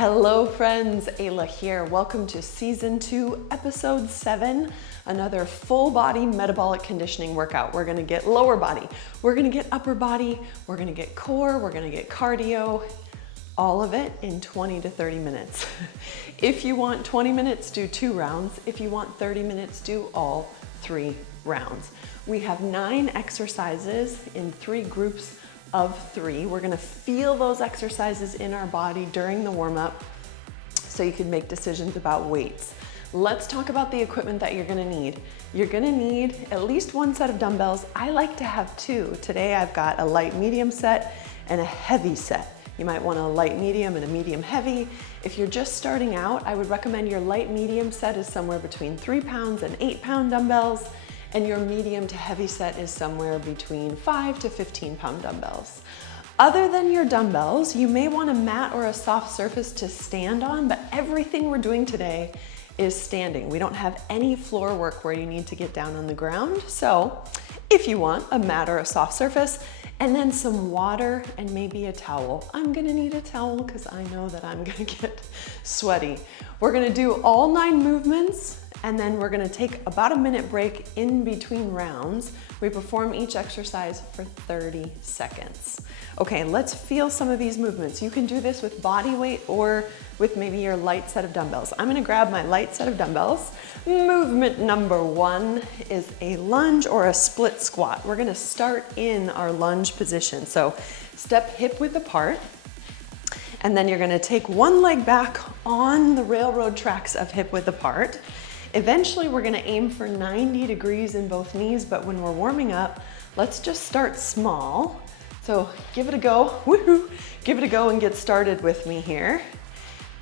Hello friends, Ayla here. Welcome to season 2, episode 7, another full body metabolic conditioning workout. We're gonna get lower body, we're gonna get upper body, we're gonna get core, we're gonna get cardio, all of it in 20 to 30 minutes. If you want 20 minutes, do 2 rounds. If you want 30 minutes, do all 3 rounds. We have 9 exercises in 3 groups of 3. We're gonna feel those exercises in our body during the warm-up so you can make decisions about weights. Let's talk about the equipment that you're gonna need. You're gonna need at least 1 set of dumbbells. I like to have 2. Today I've got a light medium set and a heavy set. You might want a light medium and a medium heavy. If you're just starting out, I would recommend your light medium set is somewhere between 3 pounds and 8 pound dumbbells, and your medium to heavy set is somewhere between 5 to 15 pound dumbbells. Other than your dumbbells, you may want a mat or a soft surface to stand on, but everything we're doing today is standing. We don't have any floor work where you need to get down on the ground. So if you want a mat or a soft surface, and then some water and maybe a towel. I'm gonna need a towel because I know that I'm gonna get sweaty. We're gonna do all 9 movements, and then we're gonna take about a minute break in between rounds. We perform each exercise for 30 seconds. Okay, let's feel some of these movements. You can do this with body weight or with maybe your light set of dumbbells. I'm gonna grab my light set of dumbbells. Movement number 1 is a lunge or a split squat. We're gonna start in our lunge position. So step hip width apart, and then you're gonna take one leg back on the railroad tracks of hip width apart. Eventually, we're gonna aim for 90 degrees in both knees, but when we're warming up, let's just start small. So give it a go, woohoo! Give it a go and get started with me here.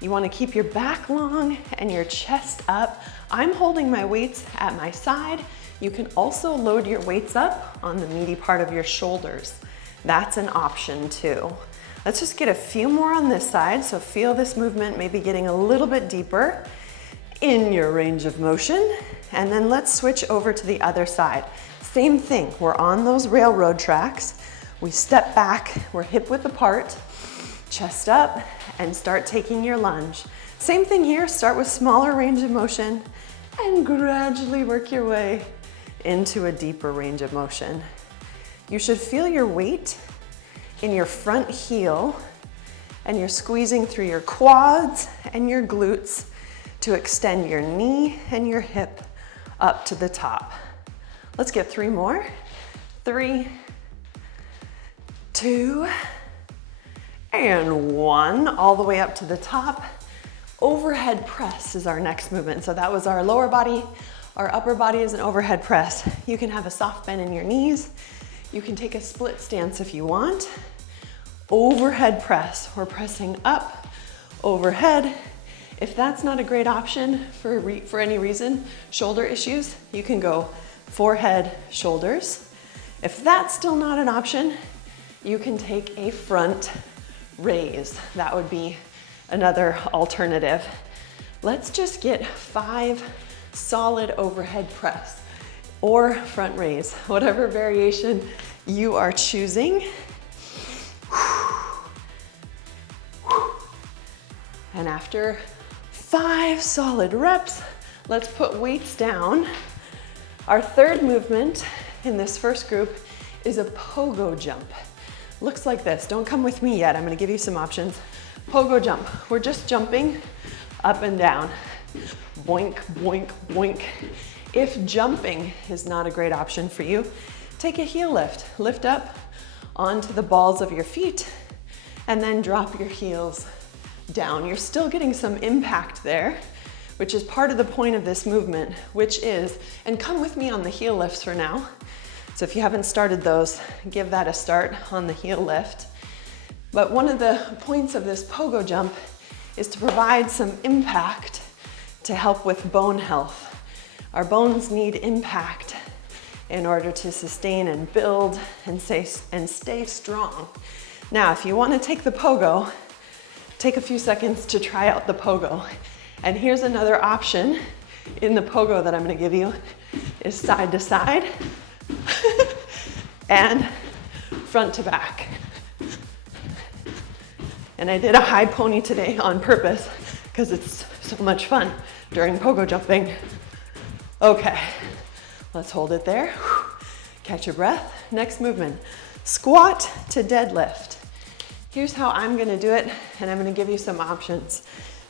You wanna keep your back long and your chest up. I'm holding my weights at my side. You can also load your weights up on the meaty part of your shoulders. That's an option too. Let's just get a few more on this side. So feel this movement maybe getting a little bit deeper in your range of motion, and then let's switch over to the other side. Same thing, we're on those railroad tracks. We step back, we're hip width apart, chest up, and start taking your lunge. Same thing here, start with smaller range of motion and gradually work your way into a deeper range of motion. You should feel your weight in your front heel, and you're squeezing through your quads and your glutes to extend your knee and your hip up to the top. Let's get 3 more. 3, 2, and 1, all the way up to the top. Overhead press is our next movement. So that was our lower body. Our upper body is an overhead press. You can have a soft bend in your knees. You can take a split stance if you want. Overhead press, we're pressing up, overhead. If that's not a great option for any reason, shoulder issues, you can go forehead, shoulders. If that's still not an option, you can take a front raise. That would be another alternative. Let's just get 5 solid overhead press or front raise, whatever variation you are choosing. And after 5 solid reps, let's put weights down. Our third movement in this first group is a pogo jump. Looks like this. Don't come with me yet. I'm gonna give you some options. Pogo jump. We're just jumping up and down. Boink, boink, boink. If jumping is not a great option for you, take a heel lift. Lift up onto the balls of your feet and then drop your heels down. You're still getting some impact there, which is part of the point of this movement, which is, and come with me on the heel lifts for now. So if you haven't started those, give that a start on the heel lift. But one of the points of this pogo jump is to provide some impact to help with bone health. Our bones need impact in order to sustain and build and stay strong. Now, if you want to take the pogo, take a few seconds to try out the pogo. And here's another option in the pogo that I'm gonna give you is side to side and front to back. And I did a high pony today on purpose because it's so much fun during pogo jumping. Okay, let's hold it there. Catch your breath. Next movement, squat to deadlift. Here's how I'm gonna do it, and I'm gonna give you some options.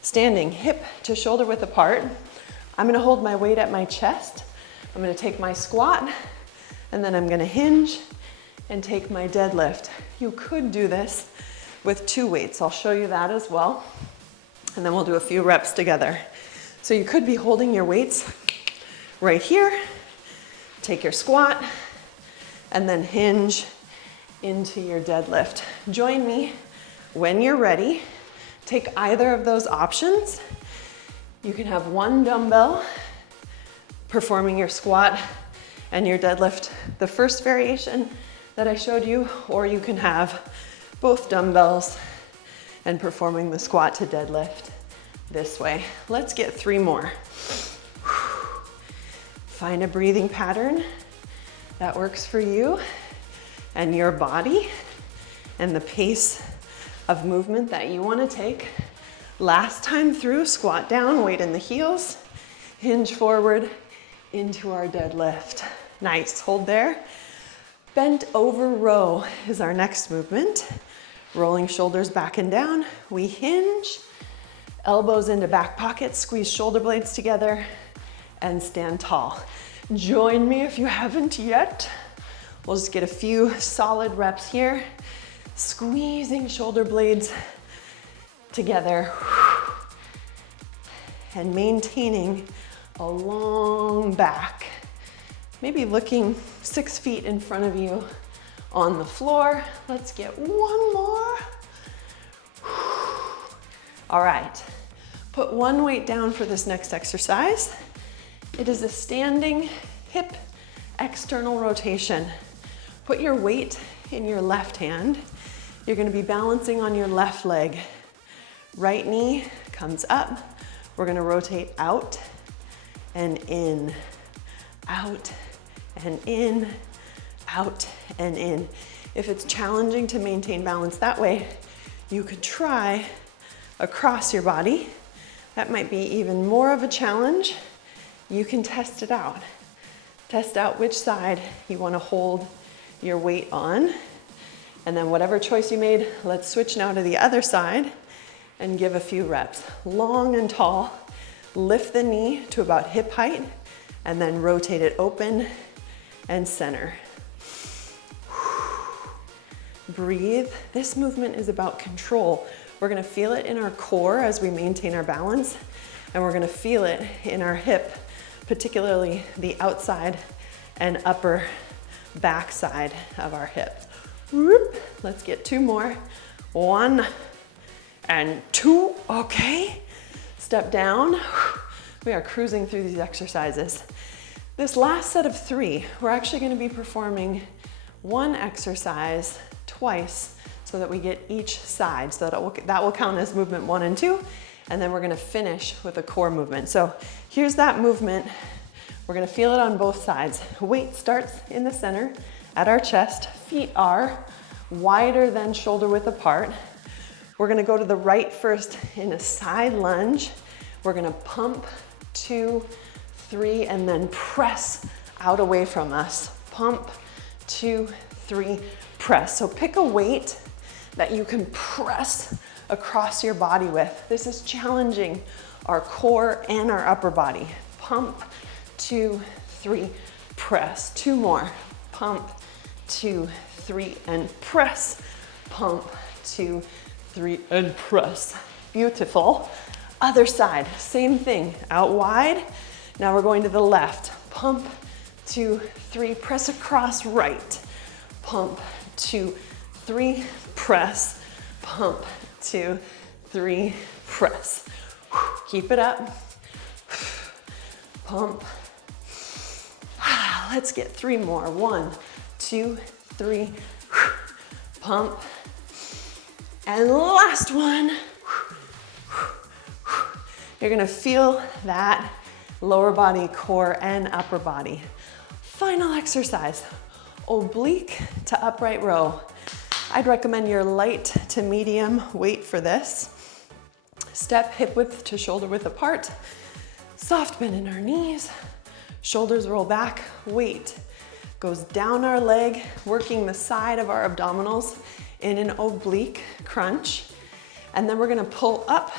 Standing hip to shoulder width apart. I'm gonna hold my weight at my chest. I'm gonna take my squat, and then I'm gonna hinge and take my deadlift. You could do this with 2 weights. I'll show you that as well. And then we'll do a few reps together. So you could be holding your weights right here, take your squat, and then hinge into your deadlift. Join me when you're ready. Take either of those options. You can have 1 dumbbell performing your squat and your deadlift, the first variation that I showed you, or you can have both dumbbells and performing the squat to deadlift this way. Let's get 3 more. Find a breathing pattern that works for you and your body and the pace of movement that you want to take. Last time through, squat down, weight in the heels, hinge forward into our deadlift. Nice, hold there. Bent over row is our next movement. Rolling shoulders back and down, we hinge, elbows into back pockets, squeeze shoulder blades together, and stand tall. Join me if you haven't yet. We'll just get a few solid reps here, squeezing shoulder blades together and maintaining a long back. Maybe looking 6 feet in front of you on the floor. Let's get 1 more. All right, put 1 weight down for this next exercise. It is a standing hip external rotation. Put your weight in your left hand. You're gonna be balancing on your left leg. Right knee comes up. We're gonna rotate out and in, out and in, out and in. If it's challenging to maintain balance that way, you could try across your body. That might be even more of a challenge. You can test it out. Test out which side you want to hold your weight on. And then whatever choice you made, let's switch now to the other side and give a few reps. Long and tall. Lift the knee to about hip height and then rotate it open and center. Breathe. This movement is about control. We're gonna feel it in our core as we maintain our balance, and we're gonna feel it in our hip, particularly the outside and upper back side of our hip. Whoop. Let's get 2 more. 1 and 2, okay. Step down. We are cruising through these exercises. This last set of 3, we're actually gonna be performing 1 exercise twice so that we get each side. So that will count as movement 1 and 2, and then we're gonna finish with a core movement. So here's that movement. We're gonna feel it on both sides. Weight starts in the center at our chest. Feet are wider than shoulder width apart. We're gonna go to the right first in a side lunge. We're gonna pump 2, 3, and then press out away from us. Pump 2, 3, press. So pick a weight that you can press across your body with. This is challenging our core and our upper body. Pump 2, 3, press. 2 more. Pump 2, 3, and press. Pump 2, 3, and press. Beautiful. Other side, same thing. Out wide. Now we're going to the left. Pump 2, 3, press across right. Pump 2, 3, press. Pump 2, 3, press. Keep it up. Pump. Let's get 3 more. 1, 2, 3. Pump. And last one. You're gonna feel that lower body, core, and upper body. Final exercise, oblique to upright row. I'd recommend your light to medium weight for this. Step hip width to shoulder width apart. Soft bend in our knees. Shoulders roll back. Weight goes down our leg, working the side of our abdominals in an oblique crunch. And then we're gonna pull up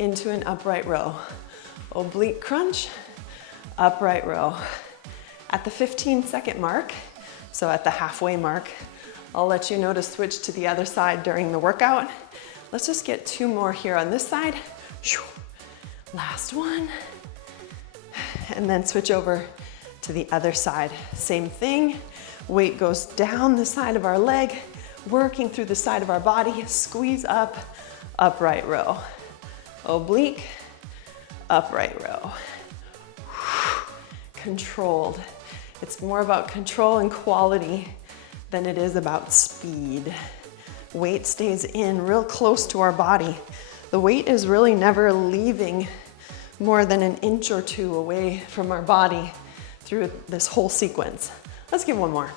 into an upright row. Oblique crunch, upright row. At the 15-second mark, so at the halfway mark, I'll let you know to switch to the other side during the workout. Let's just get 2 more here on this side. Last one. And then switch over to the other side. Same thing. Weight goes down the side of our leg, working through the side of our body. Squeeze up, upright row. Oblique, upright row. Controlled. It's more about control and quality than it is about speed. Weight stays in real close to our body. The weight is really never leaving more than an inch or 2 away from our body through this whole sequence. Let's get one more.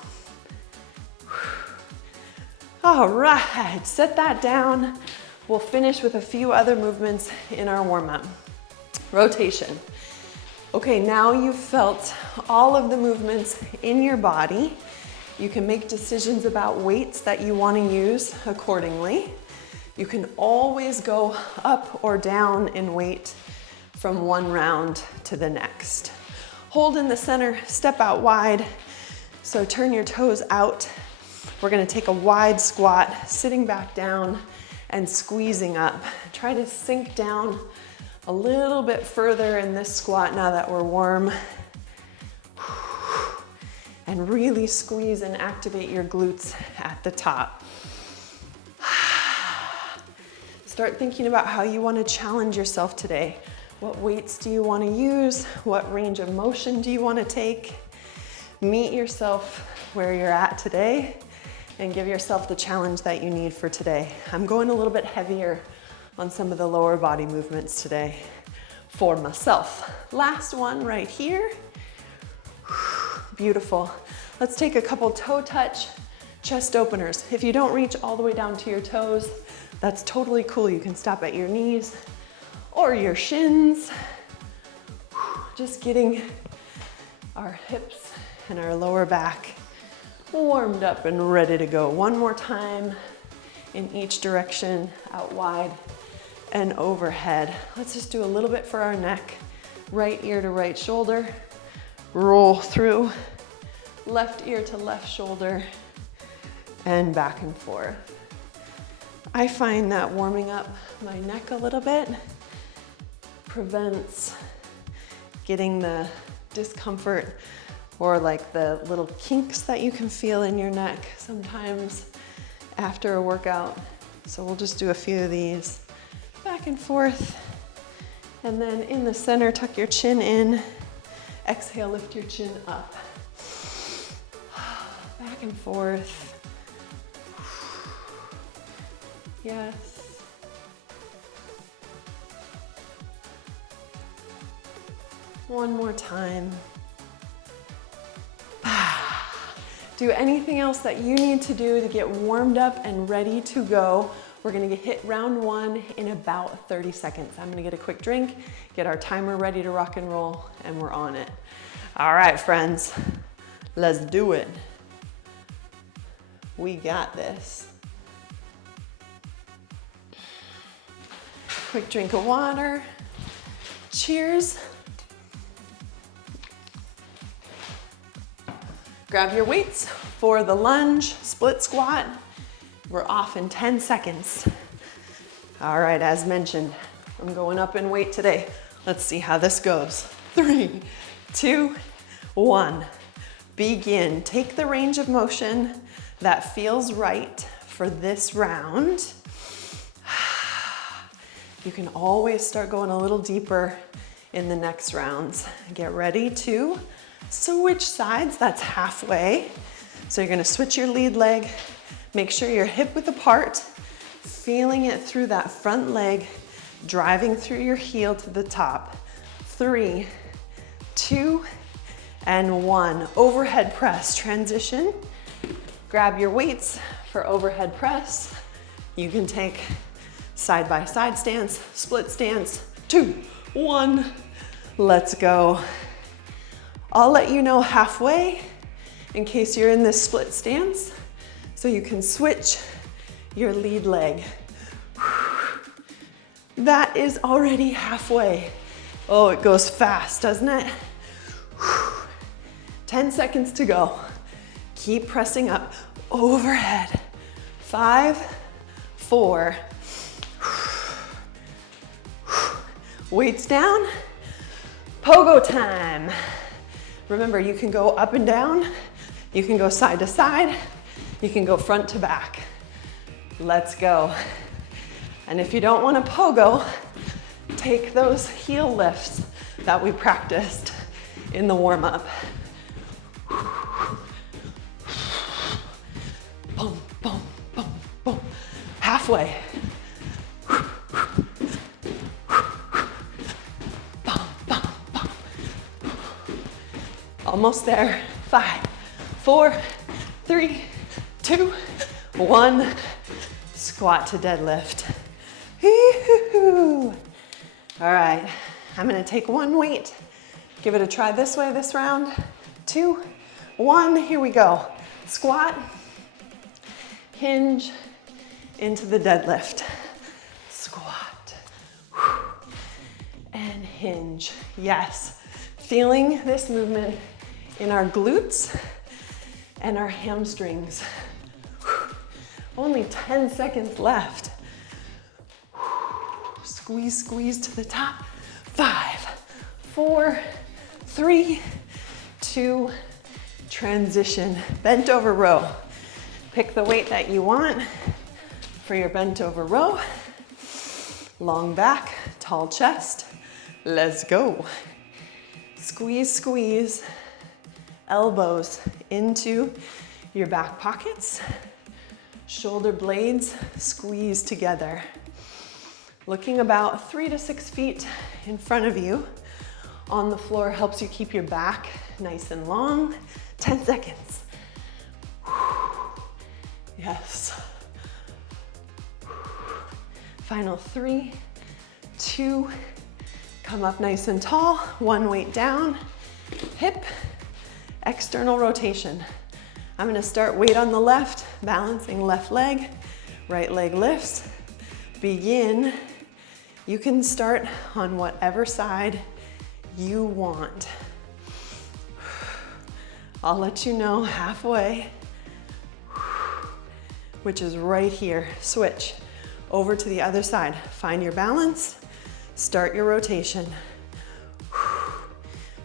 All right, set that down. We'll finish with a few other movements in our warm-up. Rotation. Okay, now you've felt all of the movements in your body. You can make decisions about weights that you want to use accordingly. You can always go up or down in weight from one round to the next. Hold in the center, step out wide. So turn your toes out. We're gonna take a wide squat, sitting back down and squeezing up. Try to sink down a little bit further in this squat now that we're warm. And really squeeze and activate your glutes at the top. Start thinking about how you want to challenge yourself today. What weights do you want to use? What range of motion do you want to take? Meet yourself where you're at today and give yourself the challenge that you need for today. I'm going a little bit heavier on some of the lower body movements today for myself. Last one right here. Beautiful. Let's take a couple toe touch chest openers. If you don't reach all the way down to your toes, that's totally cool. You can stop at your knees or your shins. Just getting our hips and our lower back warmed up and ready to go. One more time in each direction, out wide and overhead. Let's just do a little bit for our neck. Right ear to right shoulder. Roll through. Left ear to left shoulder. And back and forth. I find that warming up my neck a little bit prevents getting the discomfort or like the little kinks that you can feel in your neck sometimes after a workout. So we'll just do a few of these back and forth. And then in the center, tuck your chin in. Exhale, lift your chin up. Back and forth. Yes. One more time. Do anything else that you need to do to get warmed up and ready to go. We're gonna hit round 1 in about 30 seconds. I'm gonna get a quick drink, get our timer ready to rock and roll, and we're on it. All right, friends, let's do it. We got this. Quick drink of water. Cheers. Grab your weights for the lunge, split squat. We're off in 10 seconds. All right, as mentioned, I'm going up in weight today. Let's see how this goes. 3, 2, 1. Begin. Take the range of motion that feels right for this round. You can always start going a little deeper in the next rounds. Get ready to switch sides, that's halfway. So you're gonna switch your lead leg, make sure your hip width apart, feeling it through that front leg, driving through your heel to the top. 3, 2, and 1. Overhead press, transition. Grab your weights For overhead press, you can take side by side stance, split stance, 2, 1, let's go. I'll let you know halfway in case you're in this split stance, so you can switch your lead leg. That is already halfway. Oh, it goes fast, doesn't it? 10 seconds to go. Keep pressing up, overhead. 5, 4. Weights down, pogo time. Remember, you can go up and down, you can go side to side, you can go front to back. Let's go. And if you don't want to pogo, take those heel lifts that we practiced in the warm-up. Boom, boom, boom, boom. Halfway. Boom, boom, boom. Almost there. 5, 4, 3, 2, 1. Squat to deadlift. All right, I'm gonna take one weight, give it a try this way this round. 2, 1, here we go. Squat, hinge into the deadlift. Squat, and hinge. Yes, feeling this movement in our glutes and our hamstrings. Only 10 seconds left. Squeeze, squeeze to the top. 5, 4, 3, 2, transition. Bent over row. Pick the weight that you want for your bent over row. Long back, tall chest. Let's go. Squeeze, squeeze. Elbows into your back pockets. Shoulder blades squeeze together. Looking about 3 to 6 feet in front of you on the floor helps you keep your back nice and long. 10 seconds. Yes. Final 3, 2, come up nice and tall. 1 weight down, hip, external rotation. I'm gonna start weight on the left, balancing left leg, right leg lifts. Begin. You can start on whatever side you want. I'll let you know halfway, which is right here. Switch over to the other side. Find your balance, start your rotation.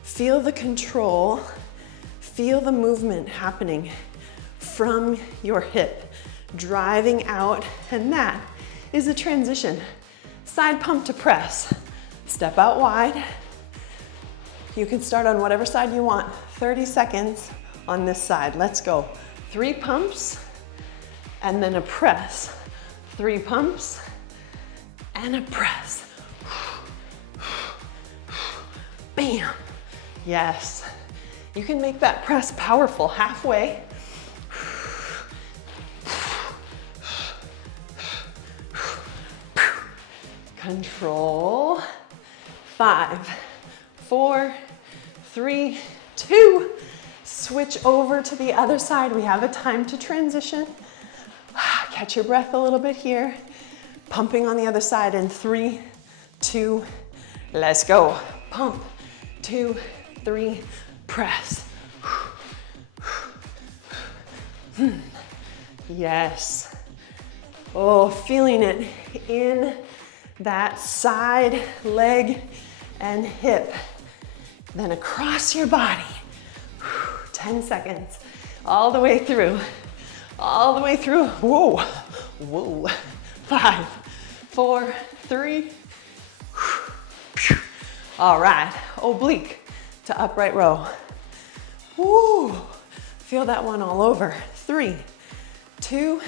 Feel the control, feel the movement happening from your hip, driving out, and that is a transition. Side pump to press. Step out wide. You can start on whatever side you want. 30 seconds on this side. Let's go. 3 pumps and then a press. 3 pumps and a press. Bam. Yes. You can make that press powerful halfway. Control. 5, 4, 3, 2. Switch over to the other side. We have a time to transition. Catch your breath a little bit here. Pumping on the other side in 3, 2, let's go. Pump, 2, 3, press. Yes. Oh, feeling it in that side, leg, and hip. Then across your body. 10 seconds. All the way through. All the way through. Whoa. Whoa. 5, 4, 3. All right. Oblique to upright row. Woo. Feel that one all over. 3, 2.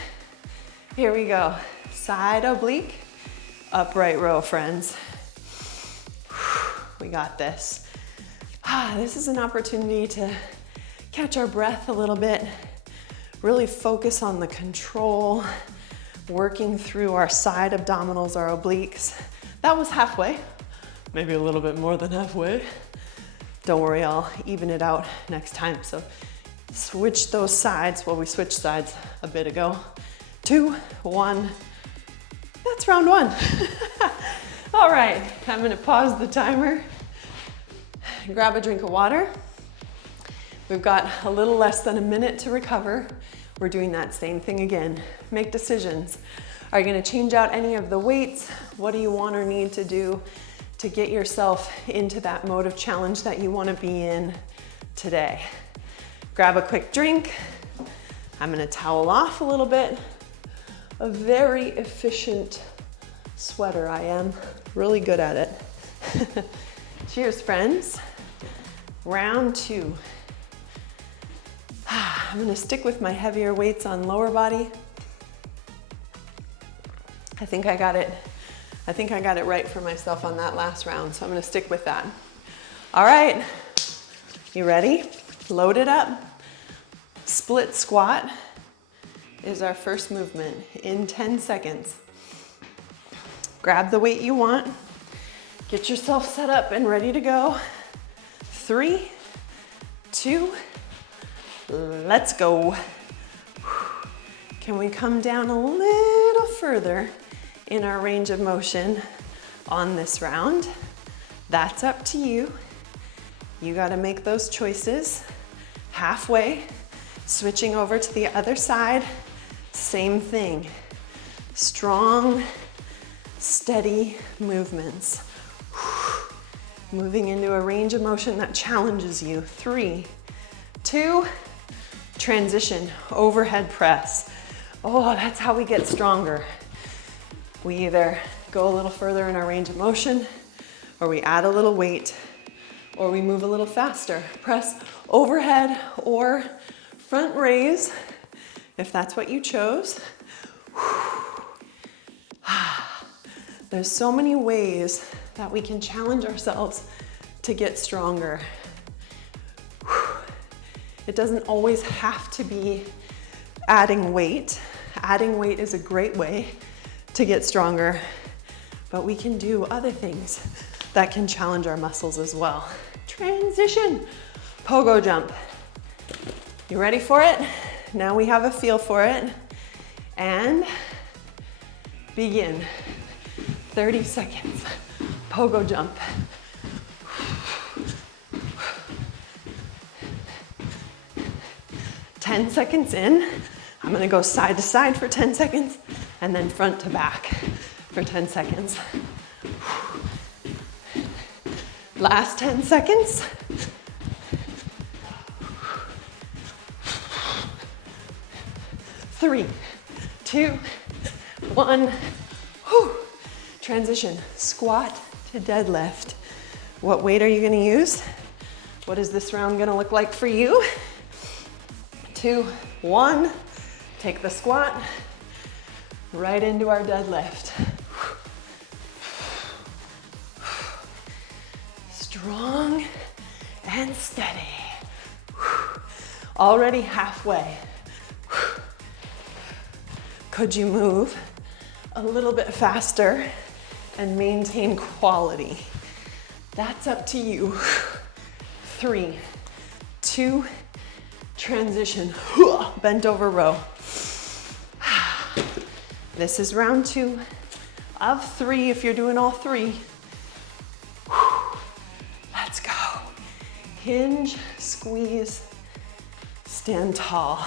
Here we go. Side oblique. Upright row, friends. We got this. This is an opportunity to catch our breath a little bit, Really focus on the control, working through our side abdominals, our obliques. That was halfway, maybe a little bit more than halfway. Don't worry, I'll even it out next time. So switch those sides. Well, we switched sides a bit ago. 2, 1. That's round 1. All right, I'm gonna pause the timer, grab a drink of water. We've got a little less than a minute to recover. We're doing that same thing again. Make decisions. Are you gonna change out any of the weights? What do you want or need to do to get yourself into that mode of challenge that you wanna be in today? Grab a quick drink. I'm gonna towel off a little bit. A very efficient sweater I am. Really good at it. Cheers, friends. Round 2. I'm gonna stick with my heavier weights on lower body. I think I got it right for myself on that last round, so I'm gonna stick with that. All right, you ready? Load it up. Split squat is our first movement in 10 seconds. Grab the weight you want. Get yourself set up and ready to go. 3, 2, let's go. Can we come down a little further in our range of motion on this round? That's up to you. You gotta make those choices. Halfway, switching over to the other side, same thing. Strong, steady movements. Moving into a range of motion that challenges you. 3, 2, transition, overhead press. Oh, that's how we get stronger. We either go a little further in our range of motion, or we add a little weight, or we move a little faster. Press overhead or front raise, if that's what you chose. There's so many ways that we can challenge ourselves to get stronger. It doesn't always have to be adding weight. Adding weight is a great way to get stronger, but we can do other things that can challenge our muscles as well. Transition, pogo jump. You ready for it? Now we have a feel for it. And begin. 30 seconds, pogo jump. 10 seconds in, I'm gonna go side to side for 10 seconds and then front to back for 10 seconds. Last 10 seconds. Three, 2, 1. Whew. Transition, squat to deadlift. What weight are you gonna use? What is this round gonna look like for you? 2, 1, take the squat right into our deadlift. Strong and steady. Already halfway. Could you move a little bit faster and maintain quality? That's up to you. 3, 2, transition, bent over row. This is round 2 of 3 if you're doing all 3. Let's go. Hinge, squeeze, stand tall.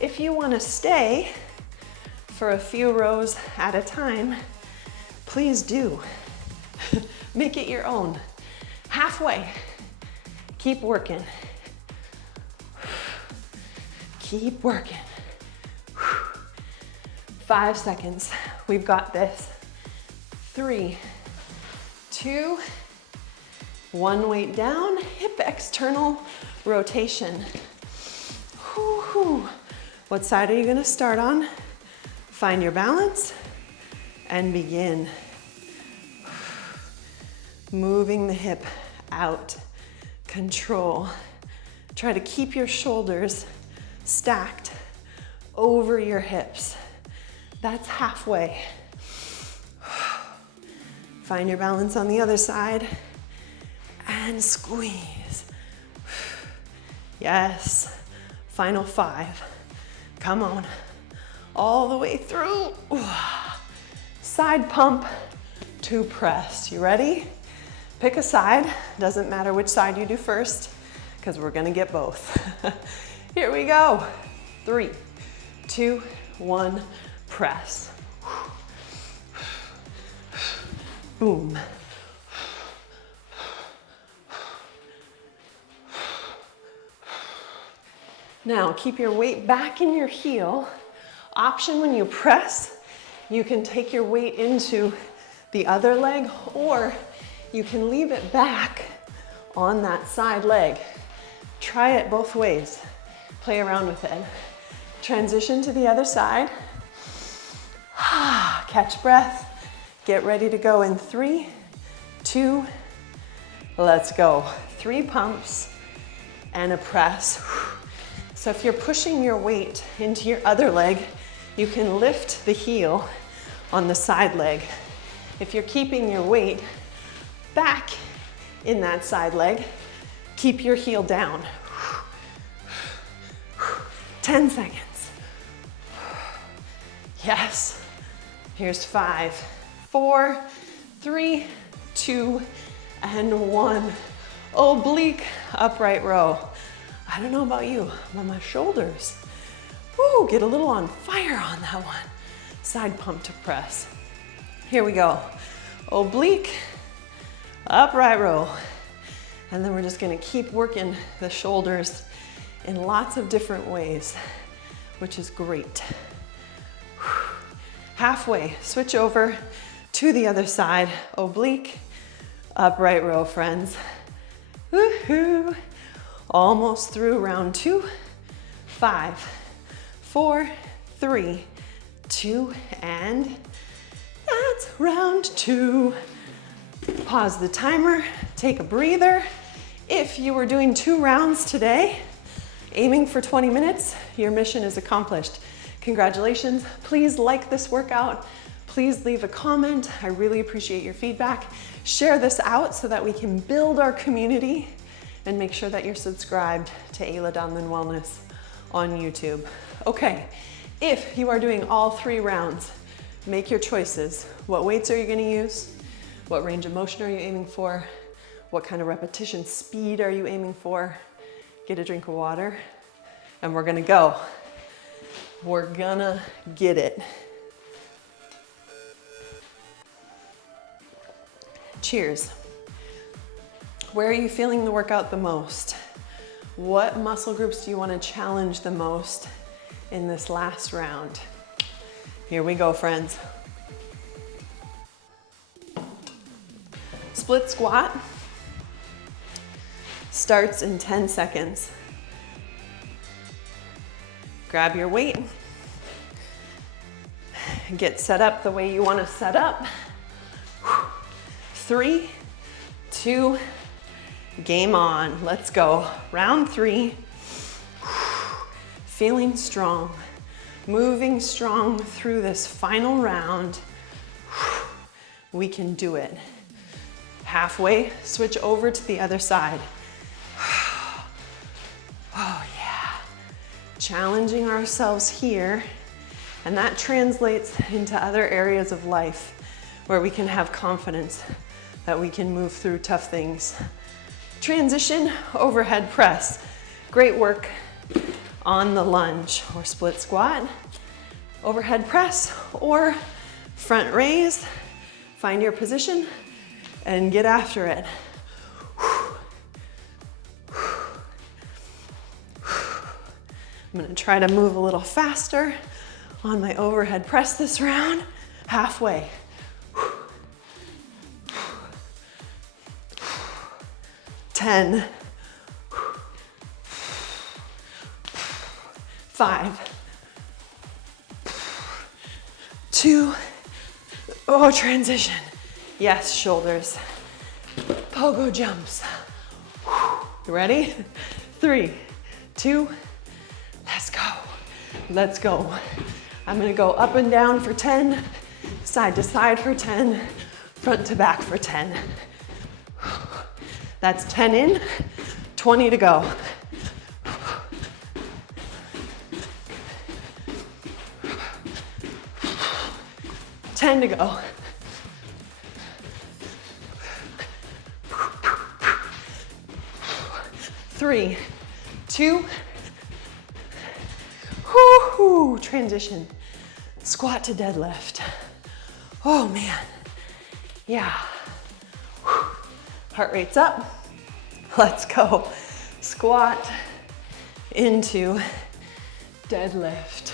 If you want to stay for a few rows at a time, please do. Make it your own. Halfway. Keep working. Keep working. 5 seconds. We've got this. 3, 2, 1, weight down, hip external rotation. Whew. What side are you gonna start on? Find your balance and begin. Moving the hip out. Control. Try to keep your shoulders stacked over your hips. That's halfway. Find your balance on the other side and squeeze. Yes. Final 5. Come on. All the way through. Side pump to press. You ready? Pick a side. Doesn't matter which side you do first, because we're gonna get both. Here we go. 3, 2, 1, press. Boom. Now keep your weight back in your heel. Option when you press, you can take your weight into the other leg, or you can leave it back on that side leg. Try it both ways. Play around with it. Transition to the other side. Catch breath. Get ready to go in 3, 2, let's go. 3 pumps and a press. So if you're pushing your weight into your other leg, you can lift the heel on the side leg. If you're keeping your weight back in that side leg, keep your heel down. 10 seconds. Yes. Here's 5, 4, 3, 2, and 1. Oblique upright row. I don't know about you, but my shoulders, woo, get a little on fire on that one. Side pump to press. Here we go. Oblique, upright row. And then we're just gonna keep working the shoulders in lots of different ways, which is great. Halfway, switch over to the other side. Oblique, upright row, friends. Woohoo! Almost through round 2. 5, 4, 3, 2, and that's round 2. Pause the timer, take a breather. If you were doing 2 rounds today, aiming for 20 minutes, your mission is accomplished. Congratulations. Please like this workout. Please leave a comment. I really appreciate your feedback. Share this out so that we can build our community, and make sure that you're subscribed to Ayla Donlin Wellness on YouTube. Okay, if you are doing all 3 rounds, make your choices. What weights are you gonna use? What range of motion are you aiming for? What kind of repetition speed are you aiming for? Get a drink of water, and we're gonna go. We're gonna get it. Cheers. Where are you feeling the workout the most? What muscle groups do you want to challenge the most in this last round? Here we go, friends. Split squat starts in 10 seconds. Grab your weight. Get set up the way you want to set up. 3, 2, game on. Let's go. Round 3. Feeling strong. Moving strong through this final round. We can do it. Halfway, switch over to the other side. Oh yeah. Challenging ourselves here, and that translates into other areas of life where we can have confidence that we can move through tough things. Transition, overhead press. Great work on the lunge or split squat, overhead press, or front raise. Find your position and get after it. I'm gonna try to move a little faster on my overhead press this round. Halfway. 10, 5, 2, oh, transition. Yes, shoulders. Pogo jumps. You ready? 3, 2, let's go. Let's go. I'm gonna go up and down for 10, side to side for 10, front to back for 10. That's 10 in, 20 to go. Ten to go. Three, two, whoo, transition. Squat to deadlift. Oh man, yeah. Heart rate's up. Let's go. Squat into deadlift.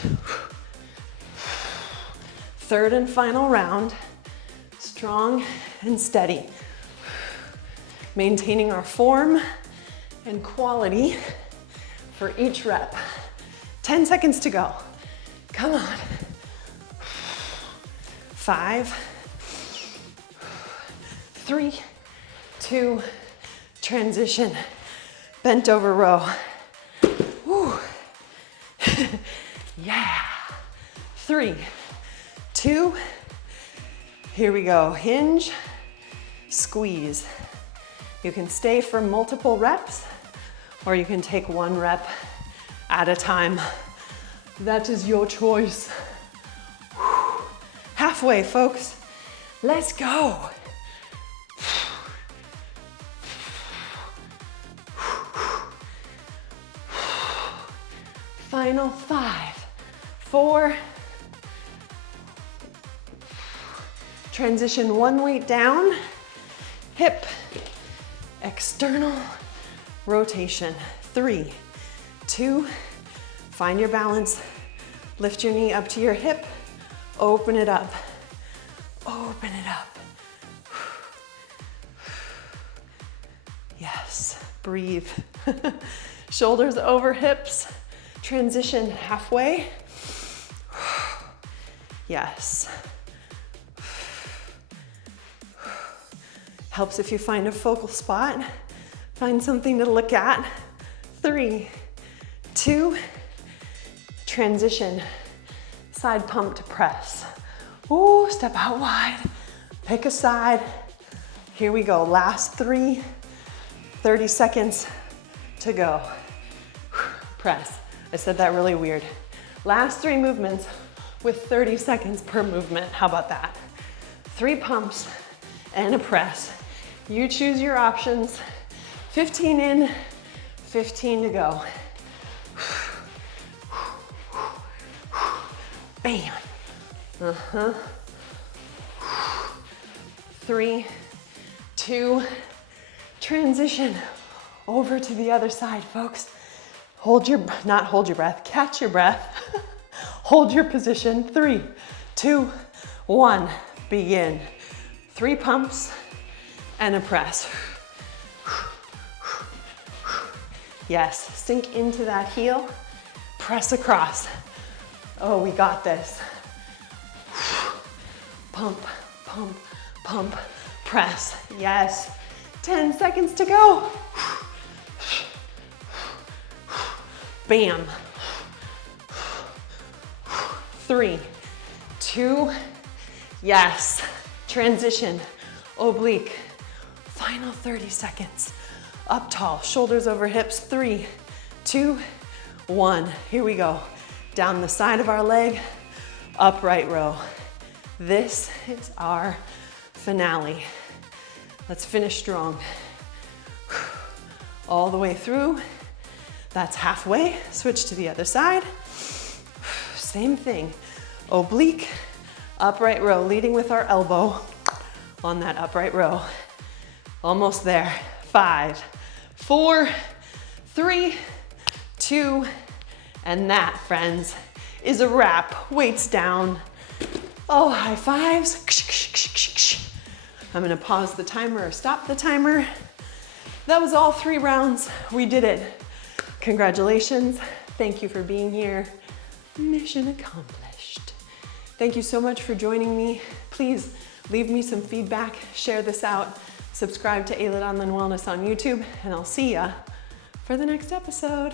Third and final round. Strong and steady. Maintaining our form and quality for each rep. 10 seconds to go. Come on. 5, 3, 2, transition. Bent over row. Woo. Yeah. 3, 2, here we go. Hinge, squeeze. You can stay for multiple reps, or you can take one rep at a time. That is your choice. Halfway, folks. Let's go. Final 5, 4. Transition one weight down, hip, external rotation. 3, 2, find your balance. Lift your knee up to your hip, open it up, open it up. Yes, breathe. Shoulders over hips, transition halfway. Yes. Helps if you find a focal spot. Find something to look at. 3, 2, transition. Side pump to press. Ooh, step out wide. Pick a side. Here we go. Last 3, 30 seconds to go. Press. I said that really weird. Last 3 movements with 30 seconds per movement. How about that? 3 pumps and a press. You choose your options. 15 in, 15 to go. Bam. 3, 2, transition over to the other side, folks. Not hold your breath, catch your breath. Hold your position. 3, 2, 1, begin. 3 pumps and a press. Yes, sink into that heel, press across. Oh, we got this. Pump, pump, pump, press. Yes, 10 seconds to go. Bam. 3, 2, yes. Transition, oblique. Final 30 seconds. Up tall, shoulders over hips. 3, 2, 1. Here we go. Down the side of our leg, upright row. This is our finale. Let's finish strong. All the way through. That's halfway. Switch to the other side. Same thing. Oblique, upright row, leading with our elbow on that upright row. Almost there. 5, 4, 3, 2, and that, friends, is a wrap. Weights down. Oh, high fives. I'm gonna pause the timer or stop the timer. That was all 3 rounds. We did it. Congratulations. Thank you for being here. Mission accomplished. Thank you so much for joining me. Please leave me some feedback, share this out, subscribe to Ayla Donlin Wellness on YouTube, and I'll see ya for the next episode.